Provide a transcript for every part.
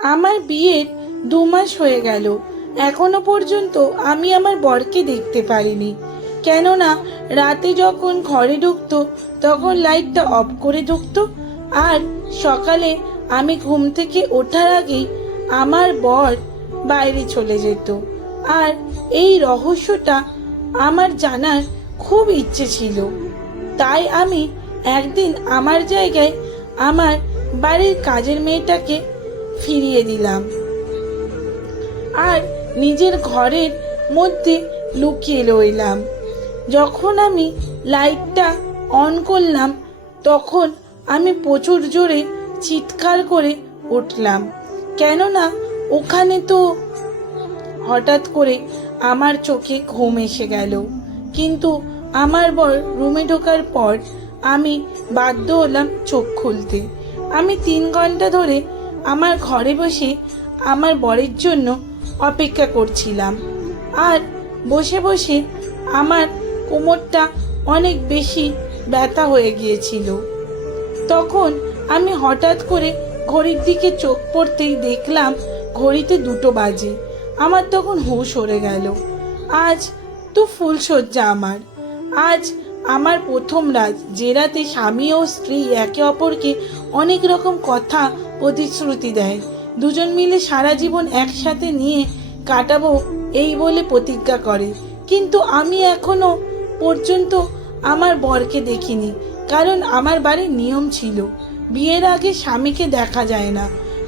আমার বিয়ের 2 মাস হয়ে গেল, এখনো পর্যন্ত আমি আমার বরকে দেখতে পারিনি। কেননা রাতে যখন ঘরে ঢুকতো তখন লাইটটা অফ করে ঢুকতো, আর সকালে আমি ঘুম থেকে ওঠার আগেই আমার বর বাইরে চলে যেত। আর এই রহস্যটা আমার জানার খুব ইচ্ছে ছিল। তাই আমি একদিন আমার জায়গায় আমার বাড়ির কাজের মেয়েটাকে ফিরিয়ে দিলাম আর নিজের ঘরের মধ্যে লুকিয়ে রইলাম। যখন আমি লাইটটা অন করলাম তখন আমি প্রচুর জোরে চিৎকার করে উঠলাম, কেননা ওখানে তো হঠাৎ করে আমার চোখে ঘুম এসে গেল। কিন্তু আমার বর রুমে ঢোকার পর আমি বাধ্য হলাম চোখ খুলতে। আমি 3 ঘন্টা ধরে আমার ঘরে বসে আমার বরের জন্য অপেক্ষা করছিলাম, আর বসে বসে আমার কোমরটা অনেক বেশি ব্যথা হয়ে গিয়েছিল। তখন আমি হঠাৎ করে ঘড়ির দিকে চোখ পড়তেই দেখলাম ঘড়িতে 2টো বাজে। আমার তখন হুঁশ উড়ে গেল। আজ তো ফুলশয্যা আমার। আজ আমার প্রথম রাত, যে রাতে স্বামী ও স্ত্রী একে অপরকে অনেক রকম কথা প্রতিশ্রুতি দেয়, দুজন মিলে সারা জীবন একসাথে নিয়ে কাটাবো এই বলে প্রতিজ্ঞা করে। কিন্তু আমি এখনো পর্যন্ত আমার বরকে দেখিনি, কারণ আমার বাড়ির নিয়ম ছিল বিয়ের আগে স্বামীকে দেখা যায় না।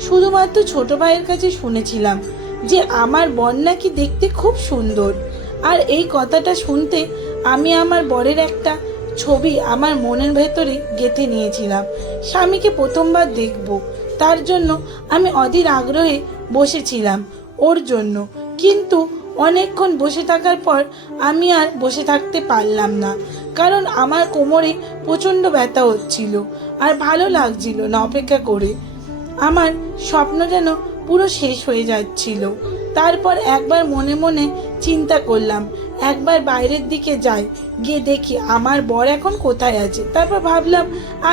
শুধুমাত্র ছোট ভাইয়ের কাছে শুনেছিলাম যে আমার বর নাকি দেখতে খুব সুন্দর, আর এই কথাটা শুনতে আমি আমার বরের একটা ছবি আমার মনের ভেতরে গেঁথে নিয়েছিলাম। স্বামীকে প্রথমবার দেখব, তার জন্য আমি অধীর আগ্রহে বসেছিলাম ওর জন্য। কিন্তু অনেকক্ষণ বসে থাকার পর আমি আর বসে থাকতে পারলাম না, কারণ আমার কোমরে প্রচণ্ড ব্যথা হচ্ছিল আর ভালো লাগছিল না অপেক্ষা করে। আমার স্বপ্ন যেন পুরো শেষ হয়ে যাচ্ছিল। তারপর একবার মনে মনে চিন্তা করলাম, একবার বাইরের দিকে যাই, গিয়ে দেখি আমার বর এখন কোথায় আছে। তারপর ভাবলাম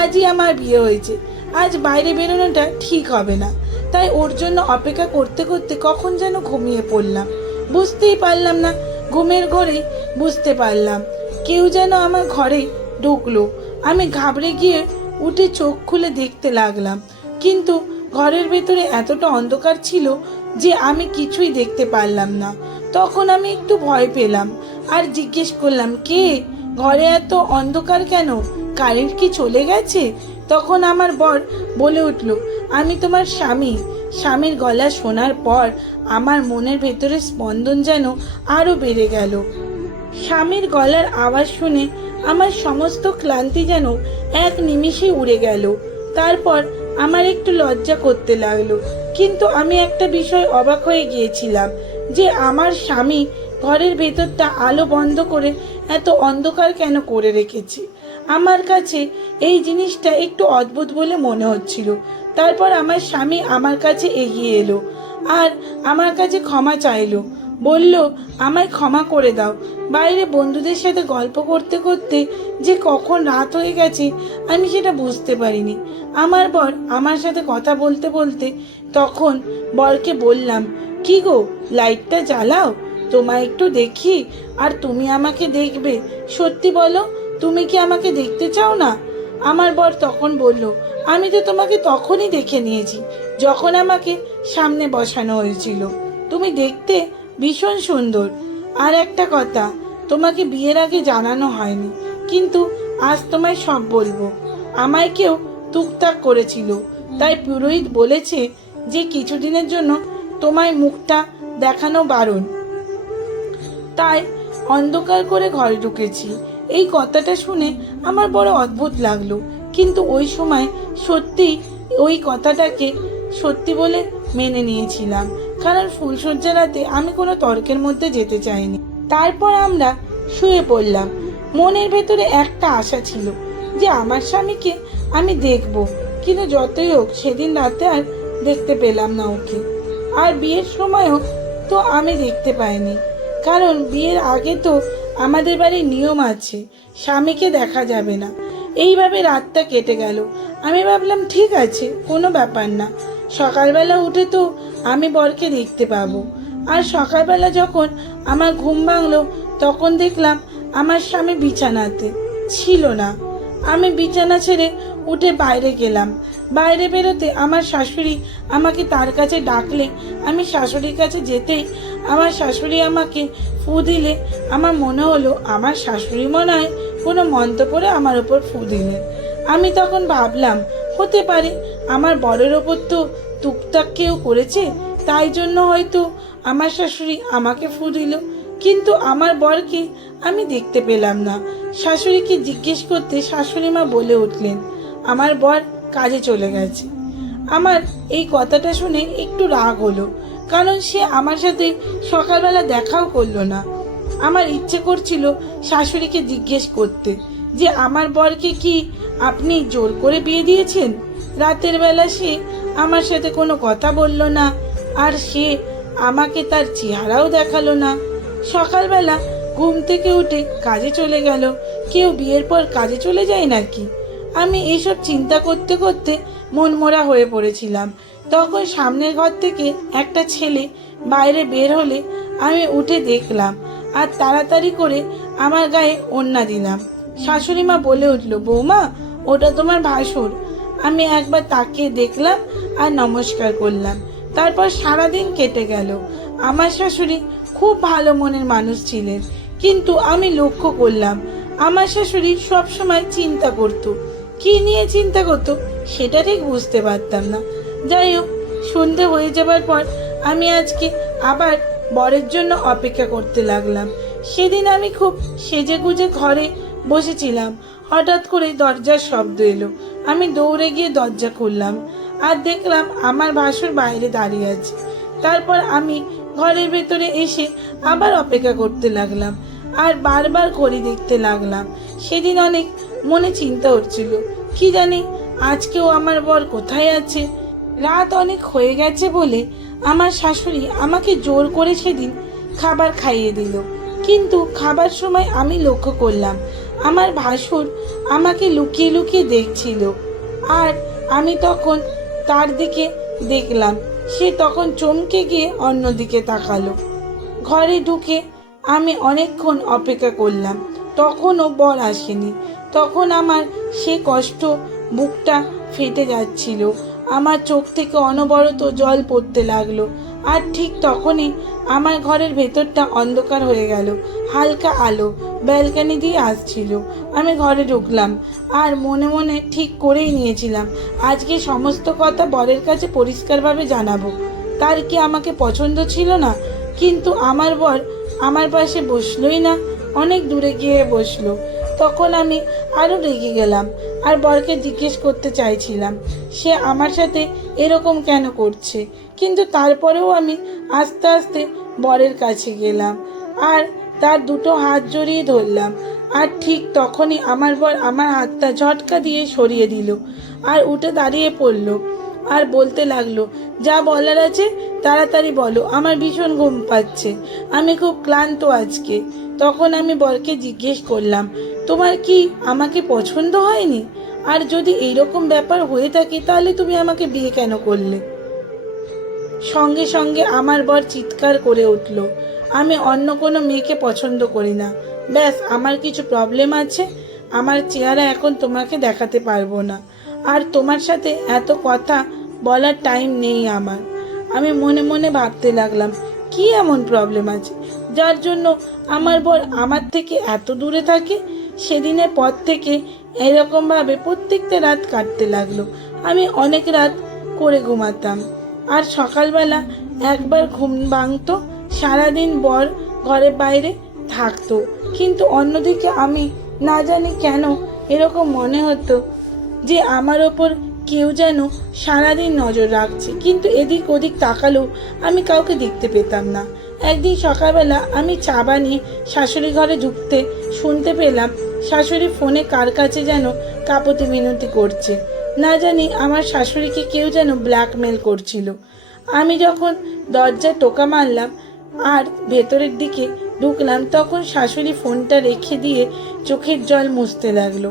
আজই আমার বিয়ে হয়েছে, আজ বাইরে বেরোনোটা ঠিক হবে না। তাই ওর জন্য অপেক্ষা করতে করতে কখন যেন ঘুমিয়ে পড়লাম, বুঝতেই পারলাম না। ঘুমের ঘরে বুঝতে পারলাম কেউ যেন আমার ঘরে ঢুকলো। আমি ঘাবড়ে গিয়ে উঠে চোখ খুলে দেখতে লাগলাম, কিন্তু ঘরের ভেতরে এতটা অন্ধকার ছিল যে আমি কিছুই দেখতে পারলাম না। তখন আমি একটু ভয় পেলাম আর জিজ্ঞেস করলাম, কে? ঘরে এত অন্ধকার কেন? কারেন্ট কি চলে গেছে? তখন আমার বর বলে উঠল, আমি তোমার স্বামী। স্বামীর গলা শোনার পর আমার মনের ভেতরে স্পন্দন যেন আরো বেড়ে গেল। স্বামীর গলার আওয়াজ শুনে আমার সমস্ত ক্লান্তি যেন এক নিমিষে উড়ে গেল। তারপর আমার একটু লজ্জা করতে লাগলো, কিন্তু আমি একটা বিষয় অবাক হয়ে গিয়েছিলাম যে আমার স্বামী ঘরের ভেতরটা আলো বন্ধ করে এত অন্ধকার কেন করে রেখেছে। আমার কাছে এই জিনিসটা একটু অদ্ভুত বলে মনে হচ্ছিল। তারপর আমার স্বামী আমার কাছে এগিয়ে এলো আর আমার কাছে ক্ষমা চাইলো, বলল, আমায় ক্ষমা করে দাও। বাইরে বন্ধুদের সাথে গল্প করতে করতে যে কখন রাত হয়ে গেছে আমি সেটা বুঝতে পারিনি। আমার বর আমার সাথে কথা বলতে বলতে তখন বরকে বললাম, কি গো, লাইটটা জ্বালাও, তোমায় একটু দেখি। আর তুমি আমাকে দেখবে, সত্যি বলো, তুমি কি আমাকে দেখতে চাও না? আমার বর তখন বলল, আমি তো তোমাকে তখনই দেখে নিয়েছি যখন আমাকে সামনে বসানো হয়েছিল। তুমি দেখতে ভীষণ সুন্দর। আর একটা কথা, তোমাকে বিয়ের আগে জানানো হয়নি, কিন্তু আজ তোমায় সব বলবো। আমায় কেউ তুকতাক করেছিল, তাই পুরোহিত বলেছে যে কিছুদিনের জন্য তোমায় মুখটা দেখানো বারণ। তাই অন্ধকার করে ঘরে ঢুকেছি। এই কথাটা শুনে আমার বড় অদ্ভুত লাগলো, কিন্তু ওই সময় সত্যি ওই কথাটাকে সত্যি বলে মেনে নিয়েছিলাম, কারণ ফুলশয্যা রাতে আমি কোনো তর্কের মধ্যে যেতে চাইনি। তারপর আমরা শুয়ে পড়লাম। মনের ভেতরে একটা আশা ছিল যে আমার স্বামীকে আমি দেখব, কিন্তু যতই হোক সেদিন রাতে আর দেখতে পেলাম না ওকে। আর বিয়ের সময়ও তো আমি দেখতে পাইনি, কারণ বিয়ের আগে তো আমাদের বাড়ির নিয়ম আছে, স্বামীকে দেখা যাবে না। এইভাবে রাতটা কেটে গেল। আমি ভাবলাম ঠিক আছে, কোনো ব্যাপার না। সকালবেলা উঠে তো আমি বরকে দেখতে পাবো। আর সকালবেলা যখন আমার ঘুম ভাঙলো তখন দেখলাম আমার স্বামী বিছানাতে ছিল না। আমি বিছানা ছেড়ে উঠে বাইরে গেলাম। বাইরে বেরোতে আমার শাশুড়ি আমাকে তার কাছে ডাকলে আমি শাশুড়ির কাছে যেতেই আমার শাশুড়ি আমাকে ফু দিলে আমার মনে হলো আমার শাশুড়ি মনে হয় কোনো মন্ত্র পড়ে আমার ওপর ফু দিলেন। আমি তখন ভাবলাম হতে পারে আমার বরের ওপর তো টুকটাক কেউ করেছে, তাই জন্য হয়তো আমার শাশুড়ি আমাকে ফু দিল। কিন্তু আমার বরকে আমি দেখতে পেলাম না। শাশুড়িকে জিজ্ঞেস করতে শাশুড়ি মা বলে উঠলেন আমার বর কাজে চলে গেছে। আমার এই কথাটা শুনে একটু রাগ হলো, কারণ সে আমার সাথে সকালবেলা দেখাও করলো না। আমার ইচ্ছে করছিল শাশুড়িকে জিজ্ঞেস করতে যে আমার বরকে কি আপনি জোর করে বিয়ে দিয়েছেন? রাতের বেলা সে আমার সাথে কোনো কথা বলল না, আর সে আমাকে তার চেহারাও দেখালো না। সকালবেলা ঘুম থেকে উঠে কাজে চলে গেল। কেউ বিয়ের পর কাজে চলে যায় নাকি? আমি এসব চিন্তা করতে করতে মনমরা হয়ে পড়েছিলাম। তখন সামনের ঘর থেকে একটা ছেলে বাইরে বের হলে আমি উঠে দেখলাম আর তাড়াতাড়ি করে আমার গায়ে ওড়না দিলাম। শাশুড়ি মা বলে উঠল বৌমা, ওটা তোমার ভাসুর। আমি একবার তাকিয়ে দেখলাম আর নমস্কার করলাম। তারপর সারাদিন কেটে গেল। আমার শাশুড়ি খুব ভালো মনের মানুষ ছিলেন, কিন্তু আমি লক্ষ্য করলাম আমার শাশুড়ি সবসময় চিন্তা করত। কি নিয়ে চিন্তা করতো সেটা ঠিক বুঝতে পারতাম না। যাই হোক, সন্ধে হয়ে যাবার পর আমি আজকে আবার বরের জন্য অপেক্ষা করতে লাগলাম। সেদিন আমি খুব সেজে গুজে ঘরে বসেছিলাম, হঠাৎ করে দরজার শব্দ এলো। আমি দৌড়ে গিয়ে দরজা খুললাম আর দেখলাম আমার ভাসুর বাইরে দাঁড়িয়ে আছে। তারপর আমি ঘরের ভেতরে এসে আবার অপেক্ষা করতে লাগলাম আর বারবার ঘড়ি দেখতে লাগলাম। সেদিন অনেক মনে চিন্তা হচ্ছিল, কি জানি আজকেও আমার বর কোথায় আছে। রাত অনেক হয়ে গেছে বলে আমার শাশুড়ি আমাকে জোর করে সেদিন খাবার খাইয়ে দিল। কিন্তু খাবার সময় আমি লক্ষ্য করলাম আমার ভাসুর আমাকে লুকিয়ে লুকিয়ে দেখছিল, আর আমি তখন তার দিকে দেখলাম। সে তখন চমকে গিয়ে অন্যদিকে তাকালো। ঘরে ঢুকে আমি অনেকক্ষণ অপেক্ষা করলাম, তখনও বর আসেনি। তখন আমার সে কষ্ট, বুকটা ফেটে যাচ্ছিল। আমার চোখ থেকে অনবরত জল পড়তে লাগলো। আর ঠিক তখনই আমার ঘরের ভেতরটা অন্ধকার হয়ে গেল। হালকা আলো ব্যালকনি দিয়ে আসছিল। আমি ঘরে ঢুকলাম আর মনে মনে ঠিক করেই নিয়েছিলাম আজকে সমস্ত কথা বরের কাছে পরিষ্কারভাবে জানাবো। তার কি আমাকে পছন্দ ছিল না? কিন্তু আমার বর আমার পাশে বসলোই না, অনেক দূরে গিয়ে বসলো। তখন আমি আরও রেগে গেলাম আর বরকে জিজ্ঞেস করতে চাইছিলাম সে আমার সাথে এরকম কেন করছে। কিন্তু তারপরেও আমি আস্তে আস্তে বরের কাছে গেলাম আর তার দুটো হাত জড়িয়ে ধরলাম। আর ঠিক তখনই আমার বর আমার হাতটা ঝটকা দিয়ে সরিয়ে দিল আর উঠে দাঁড়িয়ে পড়ল আর বলতে লাগলো, যা বলার আছে তাড়াতাড়ি বলো, আমার ভীষণ ঘুম পাচ্ছে, আমি খুব ক্লান্ত আজকে। তখন আমি বরকে জিজ্ঞেস করলাম, তোমার কি আমাকে পছন্দ হয়নি? আর যদি এইরকম ব্যাপার হয়ে থাকে তাহলে তুমি আমাকে বিয়ে কেন করলে? সঙ্গে সঙ্গে আমার বর চিৎকার করে উঠল, আমি অন্য কোনো মেয়েকে পছন্দ করি না। ব্যাস, আমার কিছু প্রবলেম আছে, আমার চেহারা এখন তোমাকে দেখাতে পারবো না, আর তোমার সাথে এত কথা বলার টাইম নেই আমার। আমি মনে মনে ভাবতে লাগলাম কি এমন প্রবলেম আছে যার জন্য আমার বর আমার থেকে এত দূরে থাকে। সেদিনের পর থেকে এরকমভাবে প্রত্যেকটা রাত কাটতে লাগলো। আমি অনেক রাত করে ঘুমাতাম আর সকালবেলা একবার ঘুম ভাঙতো। সারাদিন বর ঘরের বাইরে থাকতো, কিন্তু অন্যদিকে আমি না জানি কেন এরকম মনে হতো যে আমার ওপর কেউ যেন সারাদিন নজর রাখছে, কিন্তু এদিক ওদিক তাকালেও আমি কাউকে দেখতে পেতাম না। একদিন সকালবেলা আমি চা বানিয়ে শাশুড়ি ঘরে ঢুকতে শুনতে পেলাম শাশুড়ি ফোনে কার কাছে যেন কাপতি মিনতি করছে। না জানি আমার শাশুড়িকে কেউ যেন ব্ল্যাকমেল করছিল। আমি যখন দরজা টোকা মারলাম আর ভেতরের দিকে ঢুকলাম তখন শাশুড়ি ফোনটা রেখে দিয়ে চোখের জল মুছতে লাগলো।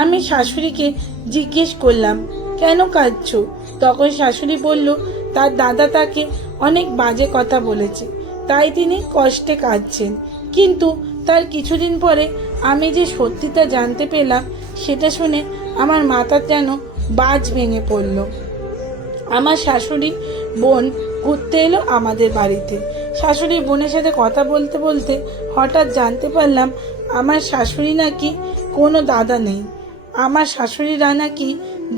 আমি শাশুড়িকে জিজ্ঞেস করলাম, কেন কাঁদছো? তখন শাশুড়ি বলল তার দাদা তাকে অনেক বাজে কথা বলেছে, তাই তিনি কষ্টে কাঁদছেন। কিন্তু তার কিছুদিন পরে আমি যে সত্যিটা জানতে পেলাম, সেটা শুনে আমার মাথা যেন বাজ ভেঙে পড়ল। আমার শাশুড়ি বোন ঘুরতে এলো আমাদের বাড়িতে। শাশুড়ি বোনের সাথে কথা বলতে বলতে হঠাৎ জানতে পারলাম আমার শাশুড়ি নাকি কোনো দাদা নেই, আমার শাশুড়িরা নাকি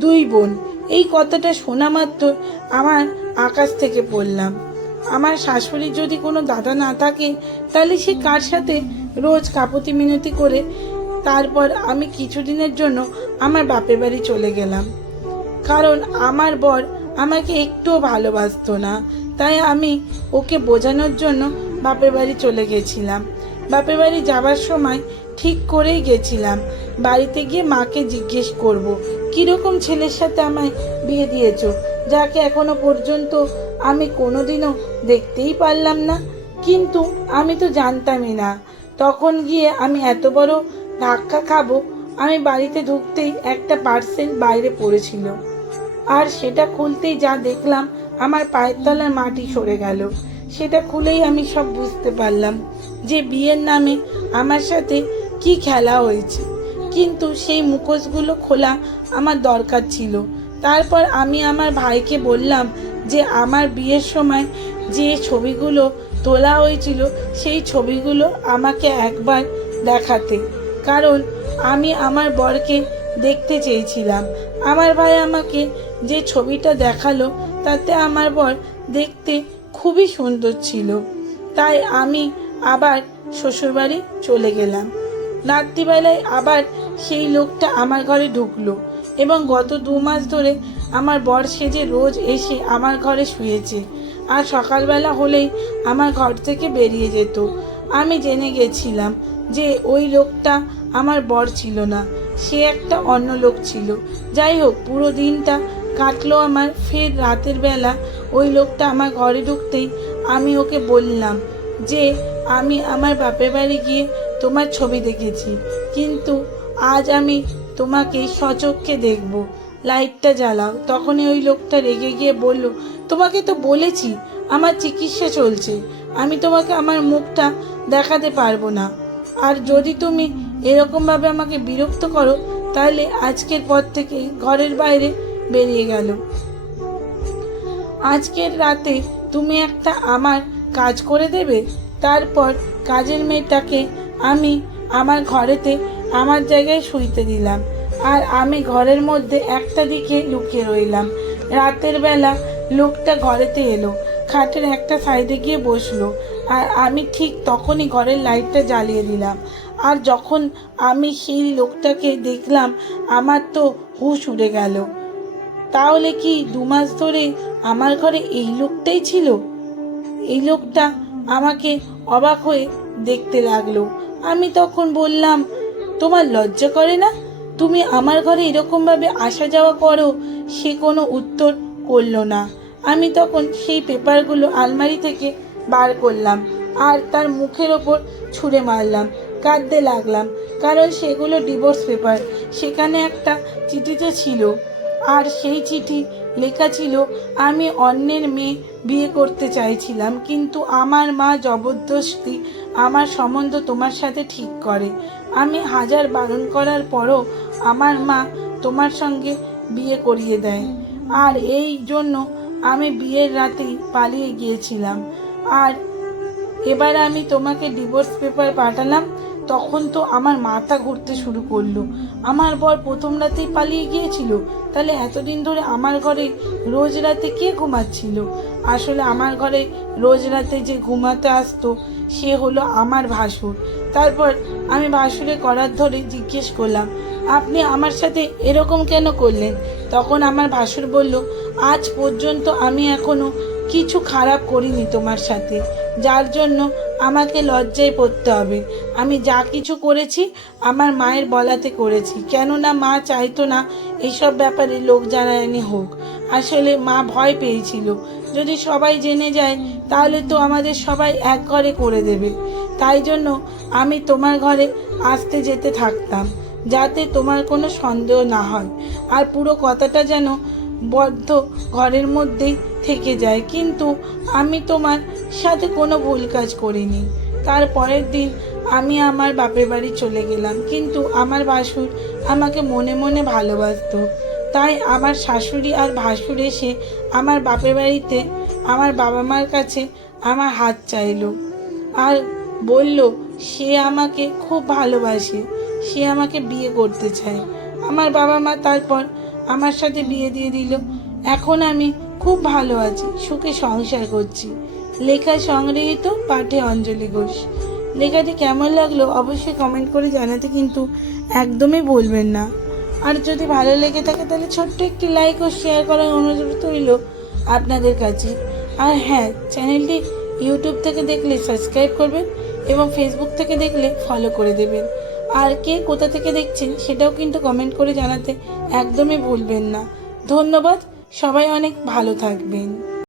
দুই বোন। এই কথাটা শোনা মাত্র আমার আকাশ থেকে পড়লাম। আমার শাশুড়ির যদি কোনো দাদা না থাকে, তাহলে সে কার সাথে রোজ কাপতি মিনতি করে। তারপর আমি কিছুদিনের জন্য আমার বাপের বাড়ি চলে গেলাম, কারণ আমার বর আমাকে একটুও ভালোবাসতো না। তাই আমি ওকে বোঝানোর জন্য বাপের বাড়ি চলে গেছিলাম। বাপের বাড়ি যাবার সময় ঠিক করেই গেছিলাম, বাড়িতে গিয়ে মাকে জিজ্ঞেস করব কীরকম ছেলের সাথে আমায় বিয়ে দিয়েছো, যাকে এখনো পর্যন্ত আমি কোনোদিনও দেখতেই পারলাম না। কিন্তু আমি তো জানতামই না তখন গিয়ে আমি এত বড় ধাক্কা খাবো। আমি বাড়িতে ঢুকতেই একটা পার্সেল বাইরে পড়েছিল, আর সেটা খুলতেই যা দেখলাম আমার পায়ের তলার মাটি সরে গেল। সেটা খুলেই আমি সব বুঝতে পারলাম যে বিয়ের নামে আমার সাথে কি খেলা হয়েছে। কিন্তু সেই মুখোশগুলো খোলা আমার দরকার ছিল। তারপর আমি আমার ভাইকে বললাম যে আমার বিয়ের সময় যে ছবিগুলো তোলা হয়েছিল সেই ছবিগুলো আমাকে একবার দেখাতে, কারণ আমি আমার বরকে দেখতে চেয়েছিলাম। আমার ভাই আমাকে যে ছবিটা দেখালো তাতে আমার বর দেখতে খুবই সুন্দর ছিল। তাই আমি আবার শ্বশুরবাড়ি চলে গেলাম। রাত্রিবেলায় আবার সেই লোকটা আমার ঘরে ঢুকলো এবং গত 2 মাস ধরে আমার বর সেজে রোজ এসে আমার ঘরে শুয়েছে, আর সকালবেলা হলেই আমার ঘর থেকে বেরিয়ে যেত। আমি জেনে গেছিলাম যে ওই লোকটা আমার বর ছিল না, সে একটা অন্য লোক ছিল। যাই হোক, পুরো দিনটা কাটলো আমার। ফের রাতের বেলা ওই লোকটা আমার ঘরে ঢুকতেই আমি ওকে বললাম যে আমি আমার বাপের বাড়ি গিয়ে তোমার ছবি দেখেছি, কিন্তু আজ আমি তোমাকে সচক্ষে দেখব, লাইটটা জ্বালাও। তখনই ওই লোকটা রেগে গিয়ে বলল, তোমাকে তো বলেছি আমার চিকিৎসা চলছে, আমি তোমাকে আমার মুখটা দেখাতে পারবো না। আর যদি তুমি এরকমভাবে আমাকে বিরক্ত করো, তাহলে আজকের পর থেকে ঘরের বাইরে বেরিয়ে গেল। আজকের রাতে তুমি একটা আমার কাজ করে দেবে। তারপর কাজের মেয়েটাকে আমি আমার ঘরেতে আমার জায়গায় শুইতে দিলাম, আর আমি ঘরের মধ্যে একটা দিকে লুকিয়ে রইলাম। রাতের বেলা লোকটা ঘরেতে এলো, খাটের একটা সাইডে গিয়ে বসলো, আর আমি ঠিক তখনই ঘরের লাইটটা জ্বালিয়ে দিলাম। আর যখন আমি সেই লোকটাকে দেখলাম, আমার তো হুঁশ উড়ে গেল। তাহলে কি 2 মাস ধরে আমার ঘরে এই লোকটাই ছিল? এই লোকটা আমাকে অবাক হয়ে দেখতে লাগলো। আমি তখন বললাম, তোমার লজ্জা করে না? তুমি আমার ঘরে এরকমভাবে আসা যাওয়া করো। সে কোনো উত্তর করলো না। আমি তখন সেই পেপারগুলো আলমারি থেকে বার করলাম আর তার মুখের ওপর ছুঁড়ে মারলাম। কাঁদতে লাগলাম, কারণ সেগুলো ডিভোর্স পেপার। সেখানে একটা চিঠিতে ছিল, আর সেই চিঠি লেখা ছিল, আমি অন্যের মেয়ে বিয়ে করতে চাইছিলাম, কিন্তু আমার মা জবরদস্তি আমার সম্বন্ধ তোমার সাথে ঠিক করে। আমি হাজার বারণ করার পরও আমার মা তোমার সঙ্গে বিয়ে করিয়ে দেয়, আর এই জন্য আমি বিয়ের রাতেই পালিয়ে গিয়েছিলাম। আর এবার আমি তোমাকে ডিভোর্স পেপার পাঠালাম। তখন তো আমার মাথা ঘুরতে শুরু করলো। আমার বর প্রথম রাতেই পালিয়ে গিয়েছিল, তাহলে এতদিন ধরে আমার ঘরে রোজ রাতে কে ঘুমাচ্ছিল? আসলে আমার ঘরে রোজ রাতে যে ঘুমাতে আসতো সে হলো আমার ভাসুর। তারপর আমি ভাসুরে করার ধরে জিজ্ঞেস করলাম, আপনি আমার সাথে এরকম কেন করলেন? তখন আমার ভাসুর বলল, আজ পর্যন্ত আমি এখনো কিছু খারাপ করিনি তোমার সাথে, যার জন্য আমাকে লজ্জায় পড়তে হবে। আমি যা কিছু করেছি আমার মায়ের বলাতে করেছি, কেননা মা চাইতো না এইসব ব্যাপারে লোক জানাজানি হোক। আসলে মা ভয় পেয়েছিল, যদি সবাই জেনে যায় তাহলে তো আমাদের সবাই এক ঘরে করে দেবে। তাই জন্য আমি তোমার ঘরে আসতে যেতে থাকতাম, যাতে তোমার কোনো সন্দেহ না হয়। আর পুরো কথাটা যেন বদ্ধ ঘরের মধ্যেই থেকে যায়, কিন্তু আমি তোমার সাথে কোনো ভুল কাজ করিনি। তার পরের দিন আমি আমার বাপের বাড়ি চলে গেলাম, কিন্তু আমার ভাসুর আমাকে মনে মনে ভালোবাসতো। তাই আমার শাশুড়ি আর ভাসুর এসে আমার বাপের বাড়িতে আমার বাবা মার কাছে আমার হাত চাইলো আর বলল সে আমাকে খুব ভালোবাসে, সে আমাকে বিয়ে করতে চায়। আমার বাবা মা তারপর আমার সাথে বিয়ে দিয়ে দিল। এখন আমি খুব ভালো আছি, সুখে সংসার করছি। লেখা সংগৃহীত, পাঠে অঞ্জলি ঘোষ। লেখাটি কেমন লাগলো অবশ্যই কমেন্ট করে জানাতে কিন্তু একদমই ভুলবেন না। আর যদি ভালো লেগে থাকে তাহলে ছোট্ট একটি লাইক ও শেয়ার করার অনুরোধ রইল আপনাদের কাছে। আর হ্যাঁ, চ্যানেলটি ইউটিউব থেকে দেখলে সাবস্ক্রাইব করবেন এবং ফেসবুক থেকে দেখলে ফলো করে দেবেন। আর কে কোথা থেকে দেখছেন সেটাও কিন্তু কমেন্ট করে জানাতে একদমই ভুলবেন না। ধন্যবাদ, সবাই অনেক ভালো থাকবেন।